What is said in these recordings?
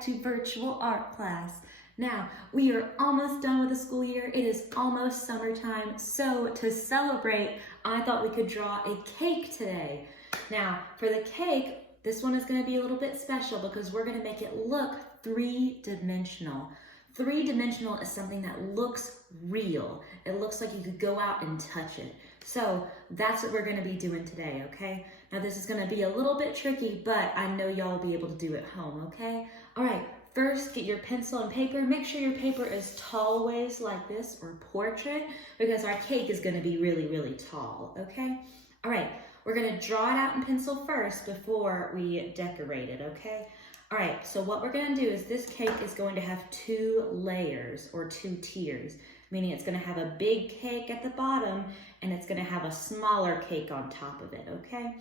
back to virtual art class. Now, we are almost done with the school year. It is almost summertime. So to celebrate, I thought we could draw a cake today. Now, for the cake, this one is going to be a little bit special because we're going to make it look three-dimensional. Three-dimensional is something that looks real. It looks like you could go out and touch it. So that's what we're going to be doing today, okay? Now this is going to be a little bit tricky, but I know y'all will be able to do it at home, okay? All right, first get your pencil and paper. Make sure your paper is tall ways like this or portrait because our cake is going to be really, really tall, okay? All right, we're going to draw it out in pencil first before we decorate it, okay? All right, so what we're gonna do is this cake is going to have two layers or two tiers, meaning it's gonna have a big cake at the bottom and it's gonna have a smaller cake on top of it, okay?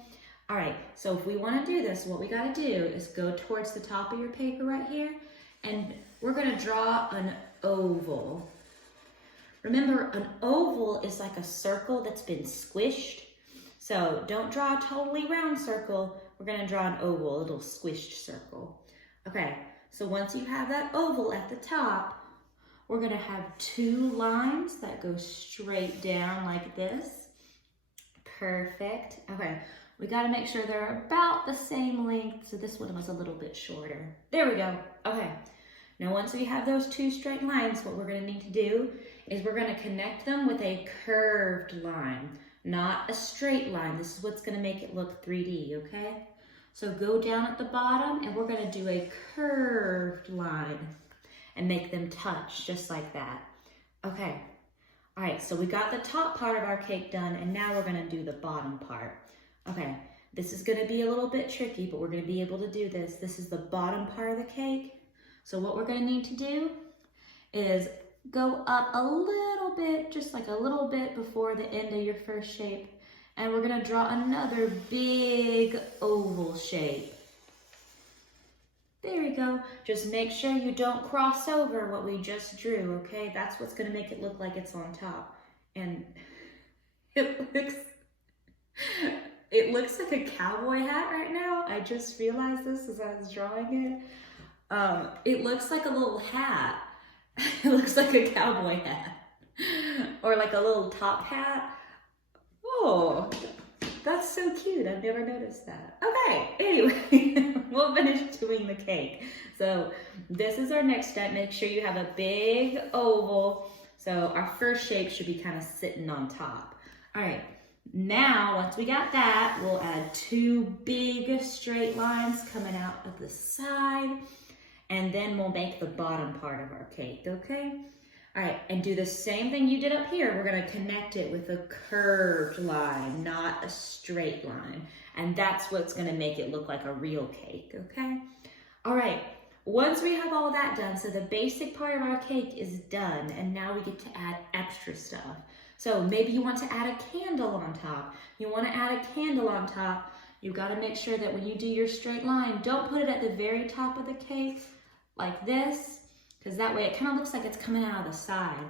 All right, so if we wanna do this, what we gotta do is go towards the top of your paper right here and we're gonna draw an oval. Remember, an oval is like a circle that's been squished. So don't draw a totally round circle. We're gonna draw an oval, a little squished circle. Okay, so once you have that oval at the top, we're gonna have two lines that go straight down like this. Perfect. Okay, we gotta make sure they're about the same length, so this one was a little bit shorter. There we go. Okay, now once we have those two straight lines, what we're gonna need to do is we're gonna connect them with a curved line. Not a straight line. This is what's gonna make it look 3D, okay? So go down at the bottom and we're gonna do a curved line and make them touch just like that. Okay, all right, so we got the top part of our cake done and now we're gonna do the bottom part. Okay, this is gonna be a little bit tricky, but we're gonna be able to do this. This is the bottom part of the cake. So what we're gonna need to do is go up a little bit, just like a little bit before the end of your first shape. And we're gonna draw another big oval shape. There we go. Just make sure you don't cross over what we just drew, okay? That's what's gonna make it look like it's on top. And it looks like a cowboy hat right now. I just realized this as I was drawing it. It looks like a little hat. It looks like a cowboy hat or like a little top hat. Oh, that's so cute. I've never noticed that. Okay, anyway, we'll finish doing the cake. So this is our next step. Make sure you have a big oval. So our first shape should be kind of sitting on top. All right, now once we got that, we'll add two big straight lines coming out of the side. And then we'll make the bottom part of our cake, okay? All right, and do the same thing you did up here. We're gonna connect it with a curved line, not a straight line. And that's what's gonna make it look like a real cake, okay? All right, once we have all that done, so the basic part of our cake is done, and now we get to add extra stuff. So maybe you want to add a candle on top. You wanna add a candle on top, you gotta make sure that when you do your straight line, don't put it at the very top of the cake, like this, because that way it kind of looks like it's coming out of the side.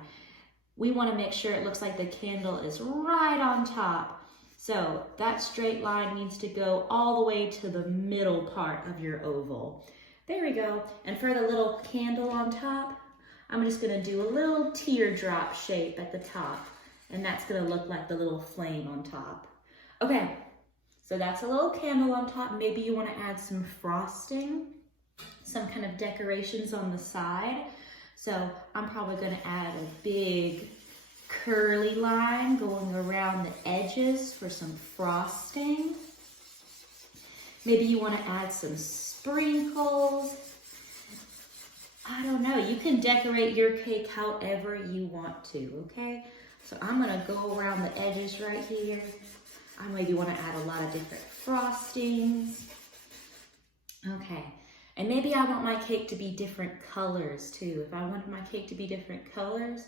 We want to make sure it looks like the candle is right on top. So that straight line needs to go all the way to the middle part of your oval. There we go. And for the little candle on top, I'm just going to do a little teardrop shape at the top. And that's going to look like the little flame on top. Okay, so that's a little candle on top. Maybe you want to add some frosting, some kind of decorations on the side. So I'm probably gonna add a big curly line going around the edges for some frosting. Maybe you wanna add some sprinkles. I don't know, you can decorate your cake however you want to, okay? So I'm gonna go around the edges right here. I maybe wanna add a lot of different frostings. Okay. And maybe I want my cake to be different colors too. If I wanted my cake to be different colors,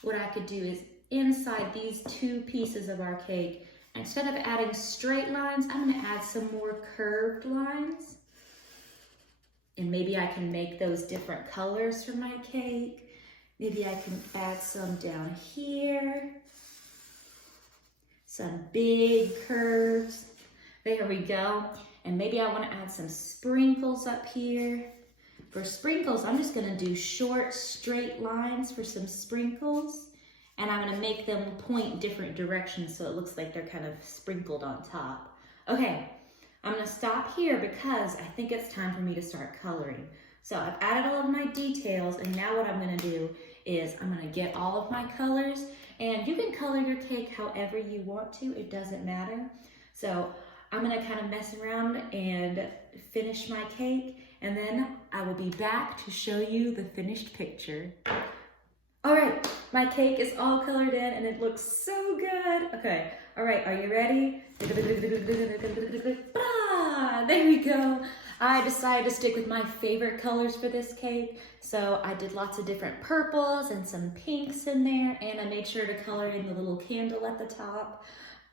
what I could do is inside these two pieces of our cake, instead of adding straight lines, I'm gonna add some more curved lines. And maybe I can make those different colors for my cake. Maybe I can add some down here. Some big curves. There we go. And maybe I want to add some sprinkles up here. For sprinkles, I'm just gonna do short, straight lines for some sprinkles, and I'm gonna make them point different directions so it looks like they're kind of sprinkled on top. Okay, I'm gonna stop here because I think it's time for me to start coloring. So I've added all of my details, and now what I'm gonna do is I'm gonna get all of my colors, and you can color your cake however you want to, it doesn't matter. So I'm gonna kind of mess around and finish my cake, and then I will be back to show you the finished picture. All right, my cake is all colored in and it looks so good. Okay, all right, are you ready? There we go. I decided to stick with my favorite colors for this cake. So I did lots of different purples and some pinks in there, and I made sure to color in the little candle at the top.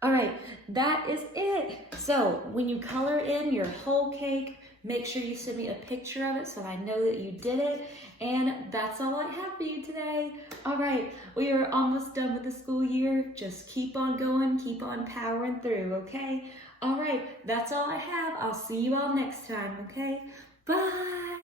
All right, that is it. So when you color in your whole cake, make sure you send me a picture of it so I know that you did it. And that's all I have for you today. All right, we are almost done with the school year. Just keep on going, keep on powering through, okay? All right, that's all I have. I'll see you all next time, okay? Bye.